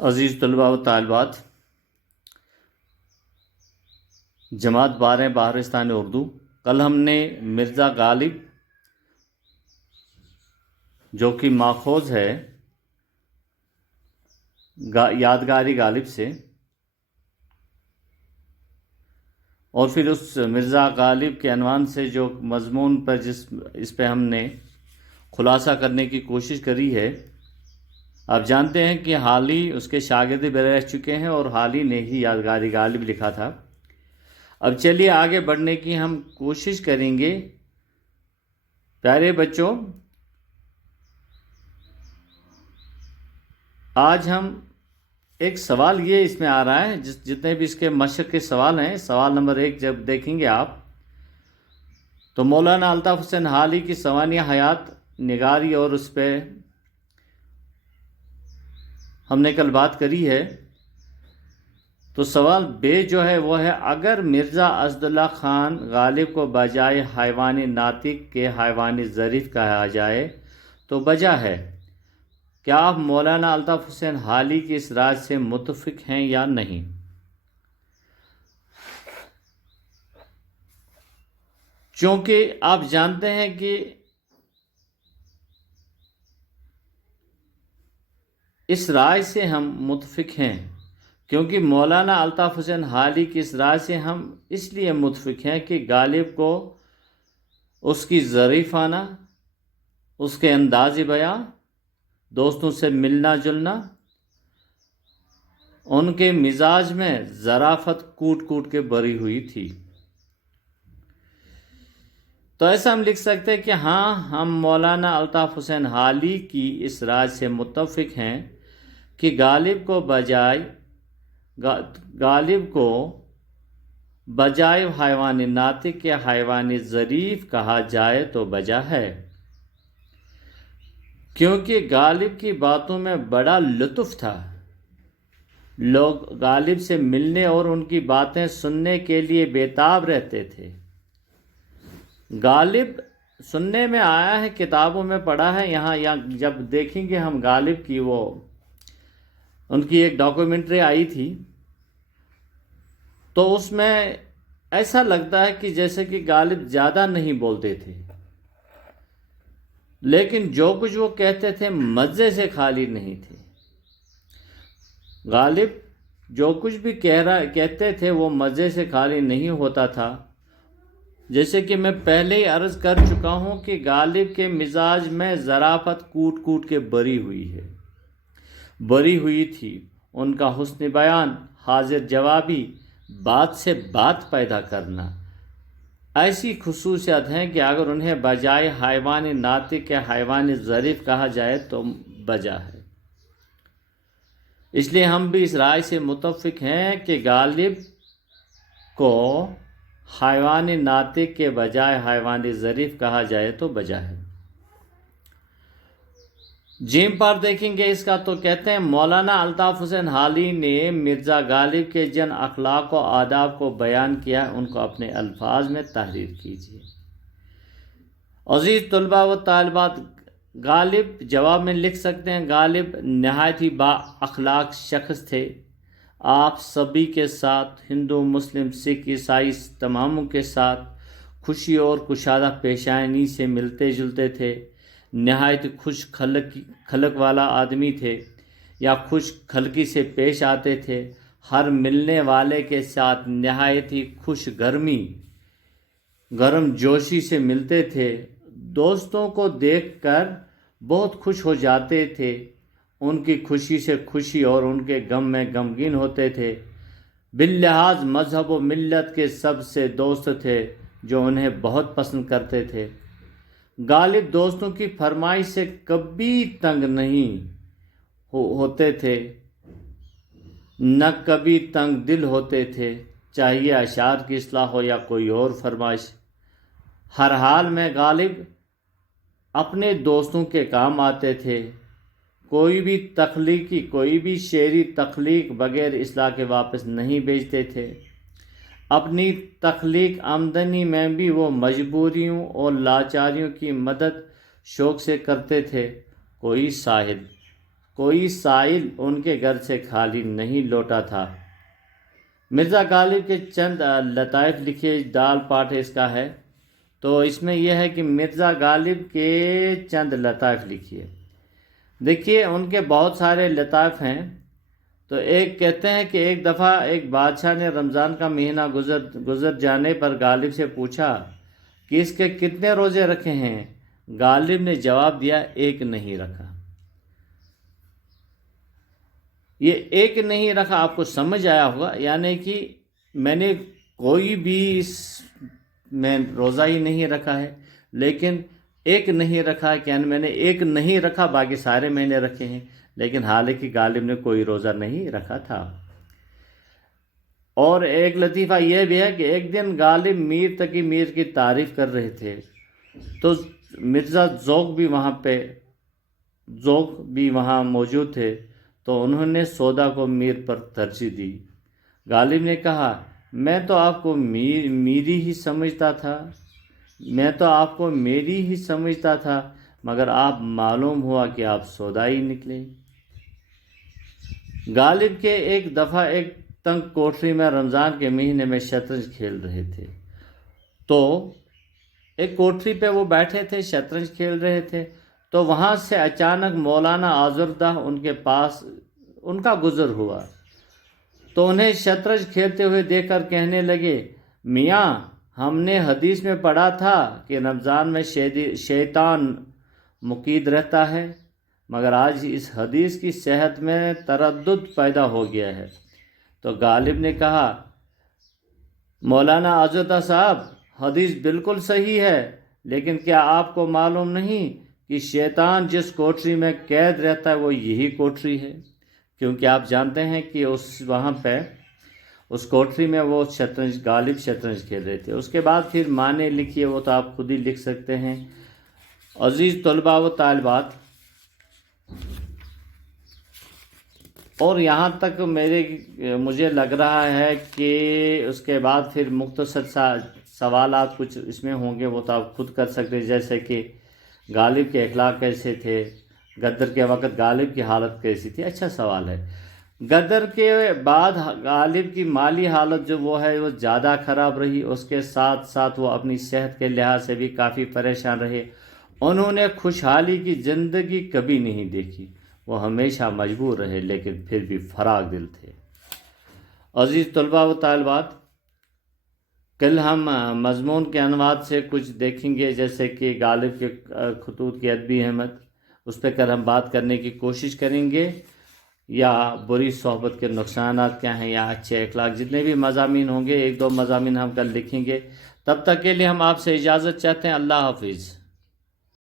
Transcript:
عزیز طلباء و طالبات، جماعت 12 بہارستان اردو، کل ہم نے مرزا غالب جو کہ ماخوذ ہے یادگاری غالب سے، اور پھر اس مرزا غالب کے عنوان سے جو مضمون پر اس پہ ہم نے خلاصہ کرنے کی کوشش کری ہے. آپ جانتے ہیں کہ حال ہی اس کے شاگرد بھی رہ چکے ہیں اور حال ہی نے ہی یادگاری غالب لکھا تھا. اب چلیے آگے بڑھنے کی ہم کوشش کریں گے. پیارے بچوں، آج ہم ایک سوال یہ اس میں آ رہا ہے، جتنے بھی اس کے مشق کے سوال ہیں، سوال نمبر 1 جب دیکھیں گے آپ تو مولانا الطاف حسین حالی کی سوانح حیات نگاری اور اس پہ ہم نے کل بات کری ہے. تو سوال بے جو ہے وہ ہے، اگر مرزا اسداللہ خان غالب کو بجائے حیوان ناطق کے حیوان ظریف کہا جائے تو وجہ ہے. کیا آپ مولانا الطاف حسین حالی کی اس رائے سے متفق ہیں یا نہیں؟ چونکہ آپ جانتے ہیں کہ اس رائے سے ہم متفق ہیں، کیونکہ مولانا الطاف حسین حالی کی اس رائے سے ہم اس لیے متفق ہیں کہ غالب کو اس کی ظریفانہ، اس کے انداز بیان، دوستوں سے ملنا جلنا، ان کے مزاج میں ظرافت کوٹ کوٹ کے بھری ہوئی تھی. تو ایسا ہم لکھ سکتے ہیں کہ ہاں، ہم مولانا الطاف حسین حالی کی اس رائے سے متفق ہیں کہ غالب کو بجائے حیوان ناطق کے حیوان ظریف کہا جائے تو وجہ ہے، کیونکہ غالب کی باتوں میں بڑا لطف تھا. لوگ غالب سے ملنے اور ان کی باتیں سننے کے لیے بےتاب رہتے تھے. غالب سننے میں آیا ہے، کتابوں میں پڑھا ہے. یہاں جب دیکھیں گے ہم غالب کی ان کی ایک ڈاکومنٹری آئی تھی تو اس میں ایسا لگتا ہے کہ جیسے کہ غالب زیادہ نہیں بولتے تھے، لیکن جو کچھ وہ کہتے تھے مزے سے خالی نہیں تھے. غالب جو کچھ بھی کہتے تھے وہ مزے سے خالی نہیں ہوتا تھا. جیسے کہ میں پہلے ہی عرض کر چکا ہوں کہ غالب کے مزاج میں ظرافت کوٹ کوٹ کے بھری ہوئی تھی. ان کا حسن بیان، حاضر جوابی، بات سے بات پیدا کرنا ایسی خصوصیت ہیں کہ اگر انہیں بجائے حیوان ناطق کے حیوان ظریف کہا جائے تو وجہ ہے. اس لیے ہم بھی اس رائے سے متفق ہیں کہ غالب کو حیوان ناطق کے بجائے حیوان ظریف کہا جائے تو وجہ ہے. جیم پر دیکھیں گے اس کا تو کہتے ہیں، مولانا الطاف حسین حالی نے مرزا غالب کے جن اخلاق و آداب کو بیان کیا ان کو اپنے الفاظ میں تحریر کیجیے. عزیز طلباء و طالبات، غالب جواب میں لکھ سکتے ہیں، غالب نہایت ہی با اخلاق شخص تھے. آپ سبھی کے ساتھ، ہندو، مسلم، سکھ، عیسائی، تماموں کے ساتھ خوشی اور کشادہ پیشانی سے ملتے جلتے تھے. نہایت خوش خلق والا آدمی تھے، یا خوش خلقی سے پیش آتے تھے. ہر ملنے والے کے ساتھ نہایت ہی گرم جوشی سے ملتے تھے. دوستوں کو دیکھ کر بہت خوش ہو جاتے تھے، ان کی خوشی سے خوشی اور ان کے غم میں غمگین ہوتے تھے. باللحاظ مذہب و ملت کے سب سے دوست تھے جو انہیں بہت پسند کرتے تھے. غالب دوستوں کی فرمائش سے کبھی تنگ نہیں ہوتے تھے، نہ کبھی تنگ دل ہوتے تھے، چاہیے اشعار کی اصلاح ہو یا کوئی اور فرمائش. ہر حال میں غالب اپنے دوستوں کے کام آتے تھے. کوئی بھی شعری تخلیق بغیر اصلاح کے واپس نہیں بھیجتے تھے. اپنی تخلیق آمدنی میں بھی وہ مجبوریوں اور لاچاریوں کی مدد شوق سے کرتے تھے. کوئی سائل ان کے گھر سے خالی نہیں لوٹا تھا۔ مرزا غالب کے چند لطائف لکھے، ڈال پاٹ اس کا ہے، تو اس میں یہ ہے کہ مرزا غالب کے چند لطائف لکھیے۔ دیکھیے ان کے بہت سارے لطائف ہیں۔ تو ایک کہتے ہیں کہ ایک دفعہ ایک بادشاہ نے رمضان کا مہینہ گزر جانے پر غالب سے پوچھا کہ اس کے کتنے روزے رکھے ہیں؟ غالب نے جواب دیا، ایک نہیں رکھا۔ یہ ایک نہیں رکھا آپ کو سمجھ آیا ہوگا، یعنی کہ میں نے کوئی بھی اس میں روزہ ہی نہیں رکھا ہے، لیکن ایک نہیں رکھا کہ یعنی میں نے ایک نہیں رکھا، باقی سارے میں نے رکھے ہیں، لیکن حالانکہ غالب نے کوئی روزہ نہیں رکھا تھا۔ اور ایک لطیفہ یہ بھی ہے کہ ایک دن غالب میر تقی میر کی تعریف کر رہے تھے، تو مرزا ذوق بھی وہاں موجود تھے، تو انہوں نے سودا کو میر پر ترجیح دی۔ غالب نے کہا، میں تو آپ کو میری ہی سمجھتا تھا، مگر آپ معلوم ہوا کہ آپ سودائی نکلے۔ غالب کے ایک دفعہ ایک تنگ کوٹری میں رمضان کے مہینے میں شطرنج کھیل رہے تھے، تو ایک کوٹری پہ وہ بیٹھے تھے، شطرنج کھیل رہے تھے، تو وہاں سے اچانک مولانا آزردہ ان کے پاس ان کا گزر ہوا، تو انہیں شطرنج کھیلتے ہوئے دیکھ کر کہنے لگے، میاں ہم نے حدیث میں پڑھا تھا کہ رمضان میں شیطان مقید رہتا ہے، مگر آج اس حدیث کی صحت میں تردد پیدا ہو گیا ہے۔ تو غالب نے کہا، مولانا آزردہ صاحب، حدیث بالکل صحیح ہے، لیکن کیا آپ کو معلوم نہیں کہ شیطان جس کوٹری میں قید رہتا ہے وہ یہی کوٹری ہے؟ کیونکہ آپ جانتے ہیں کہ وہاں پہ اس کوٹری میں وہ غالب شطرنج کھیل رہے تھے۔ اس کے بعد پھر معنی لکھیے، وہ تو آپ خود ہی لکھ سکتے ہیں۔ عزیز طلباء و طالبات، اور یہاں تک مجھے لگ رہا ہے کہ اس کے بعد پھر مختصر سوالات کچھ اس میں ہوں گے، وہ تو آپ خود کر سکتے ہیں، جیسے کہ غالب کے اخلاق کیسے تھے، غدر کے وقت غالب کی حالت کیسی تھی؟ اچھا سوال ہے۔ غدر کے بعد غالب کی مالی حالت وہ زیادہ خراب رہی، اس کے ساتھ ساتھ وہ اپنی صحت کے لحاظ سے بھی کافی پریشان رہے۔ انہوں نے خوشحالی کی زندگی کبھی نہیں دیکھی، وہ ہمیشہ مجبور رہے، لیکن پھر بھی فراغ دل تھے۔ عزیز طلباء و طالبات، کل ہم مضمون کے عنوان سے کچھ دیکھیں گے، جیسے کہ غالب کے خطوط کی ادبی اہمیت، اس پہ کل ہم بات کرنے کی کوشش کریں گے، یا بری صحبت کے نقصانات کیا ہیں، یا اچھے اخلاق، جتنے بھی مضامین ہوں گے، ایک دو مضامین ہم کل لکھیں گے۔ تب تک کے لیے ہم آپ سے اجازت چاہتے ہیں۔ اللہ حافظ۔